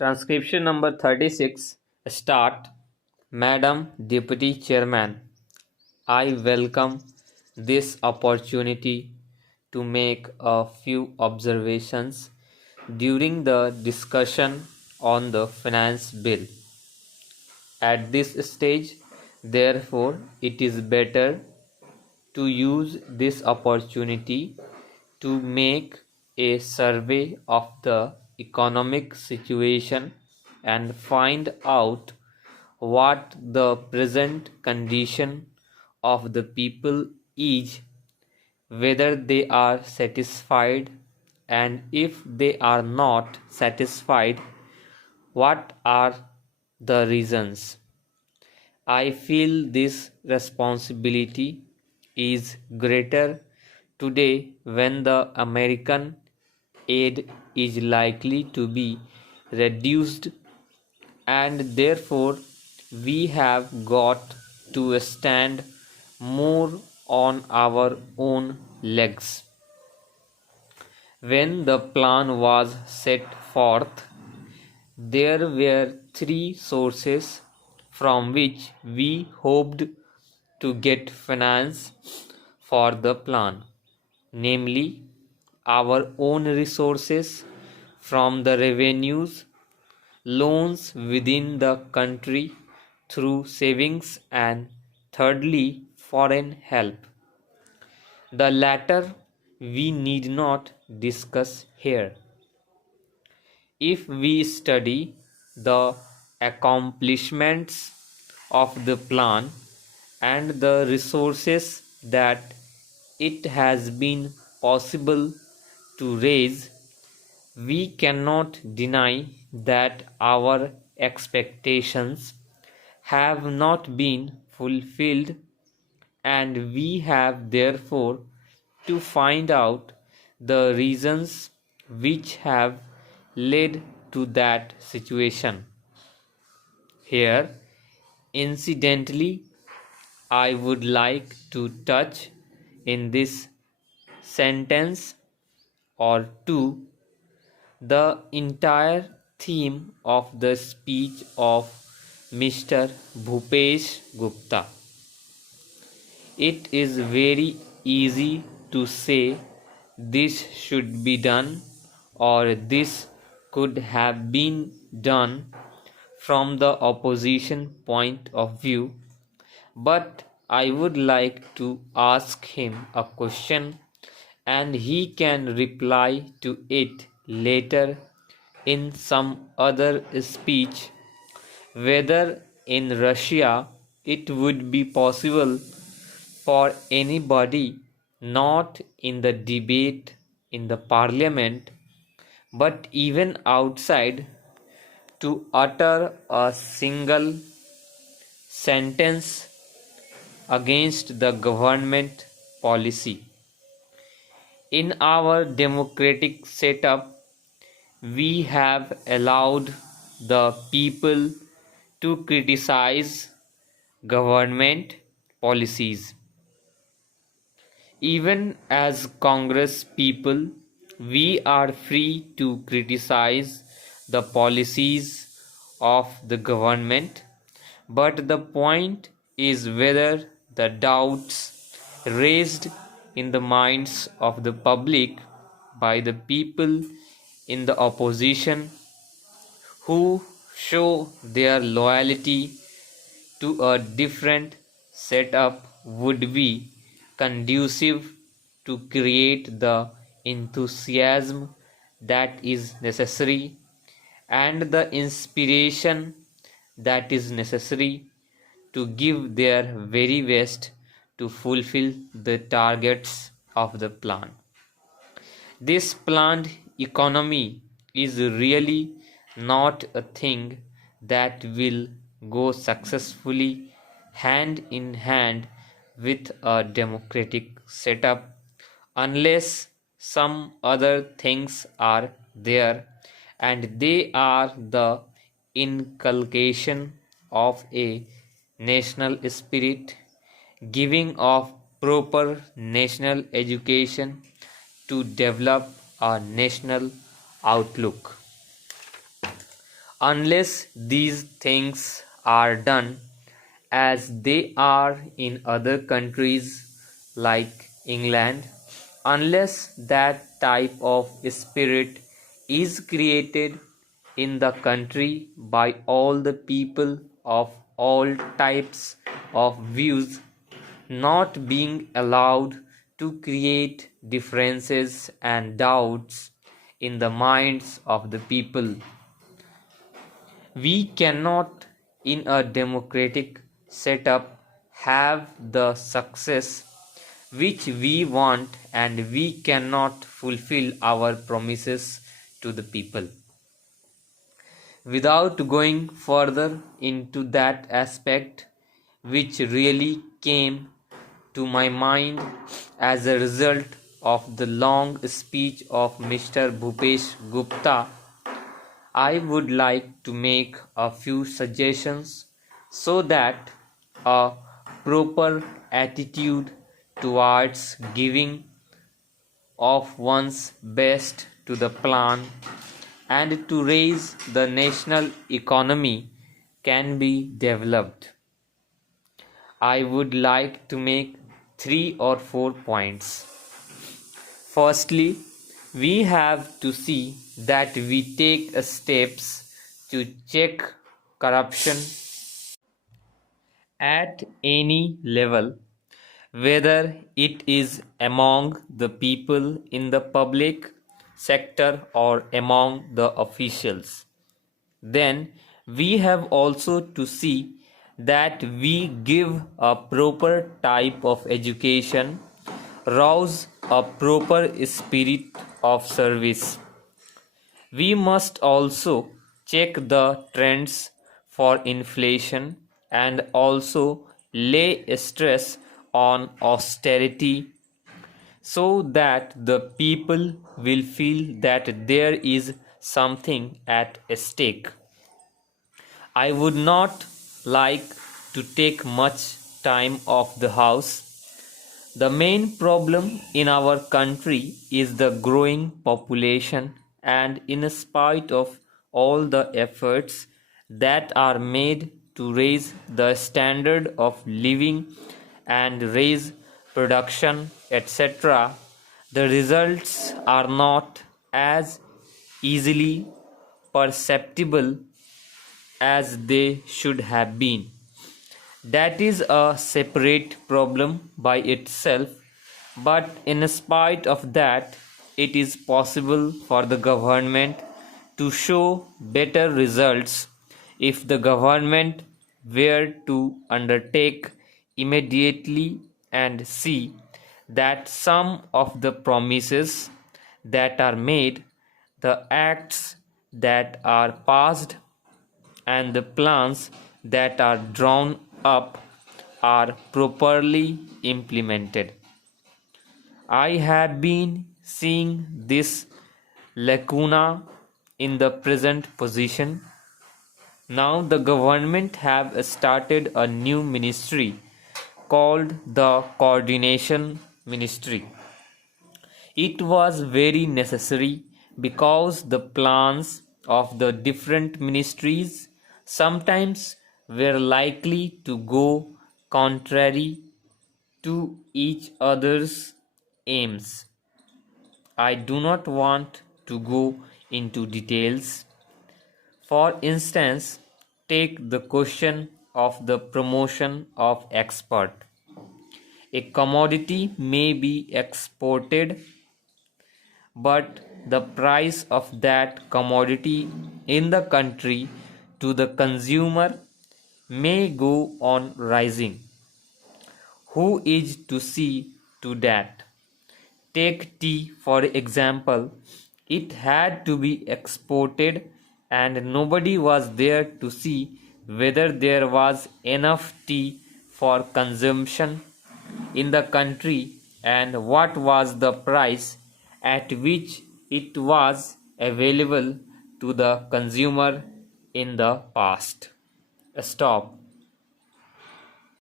Transcription number 36. Start. Madam Deputy Chairman, I welcome this opportunity to make a few observations during the discussion on the finance bill. At this stage, therefore, it is better to use this opportunity to make a survey of the economic situation and find out what the present condition of the people is, whether they are satisfied, and if they are not satisfied, what are the reasons. I feel this responsibility is greater today when the American aid is likely to be reduced, and therefore we have got to stand more on our own legs. When the plan was set forth, there were three sources from which we hoped to get finance for the plan, namely our own resources from the revenues, loans within the country through savings, and thirdly, foreign help. The latter we need not discuss here. If we study the accomplishments of the plan and the resources that it has been possible to raise, we cannot deny that our expectations have not been fulfilled, and we have therefore to find out the reasons which have led to that situation. Here, incidentally, I would like to touch in this sentence or two the entire theme of the speech of Mr. Bhupesh Gupta. It is very easy to say this should be done or this could have been done from the opposition point of view, but I would like to ask him a question and he can reply to it later in some other speech, whether in Russia it would be possible for anybody not in the debate in the parliament but even outside to utter a single sentence against the government policy. In our democratic setup, we have allowed the people to criticize government policies. Even as Congress people, we are free to criticize the policies of the government, but the point is whether the doubts raised in the minds of the public by the people in the opposition who show their loyalty to a different setup would be conducive to create the enthusiasm that is necessary and the inspiration that is necessary to give their very best to fulfill the targets of the plan. This planned economy is really not a thing that will go successfully hand in hand with a democratic setup unless some other things are there, and they are the inculcation of a national spirit, giving of proper national education to develop a national outlook. Unless these things are done as they are in other countries like England, unless that type of spirit is created in the country by all the people of all types of views, not being allowed to create differences and doubts in the minds of the people. We cannot, in a democratic setup, have the success which we want, and we cannot fulfill our promises to the people. Without going further into that aspect, which really came to my mind as a result of the long speech of Mr. Bhupesh Gupta, I would like to make a few suggestions so that a proper attitude towards giving of one's best to the plan and to raise the national economy can be developed. I would like to make 3 or 4 points. Firstly, we have to see that we take steps to check corruption at any level, whether it is among the people in the public sector or among the officials. Then we have also to see that we give a proper type of education, rouse a proper spirit of service. We must also check the trends for inflation and also lay stress on austerity so that the people will feel that there is something at stake. I would not like to take much time off the house. The main problem in our country is the growing population, and in spite of all the efforts that are made to raise the standard of living and raise production, etc., the results are not as easily perceptible as they should have been. That is a separate problem by itself, but in spite of that, it is possible for the government to show better results if the government were to undertake immediately and see that some of the promises that are made, the acts that are passed, and the plans that are drawn up are properly implemented. I have been seeing this lacuna in the present position. Now the government have started a new ministry called the Coordination Ministry. It was very necessary because the plans of the different ministries sometimes were likely to go contrary to each other's aims. I do not want to go into details. For instance, take the question of the promotion of export. A commodity may be exported, but the price of that commodity in the country to the consumer may go on rising. Who is to see to that? Take tea for example. It had to be exported, and nobody was there to see whether there was enough tea for consumption in the country and what was the price at which it was available to the consumer in the past. Stop.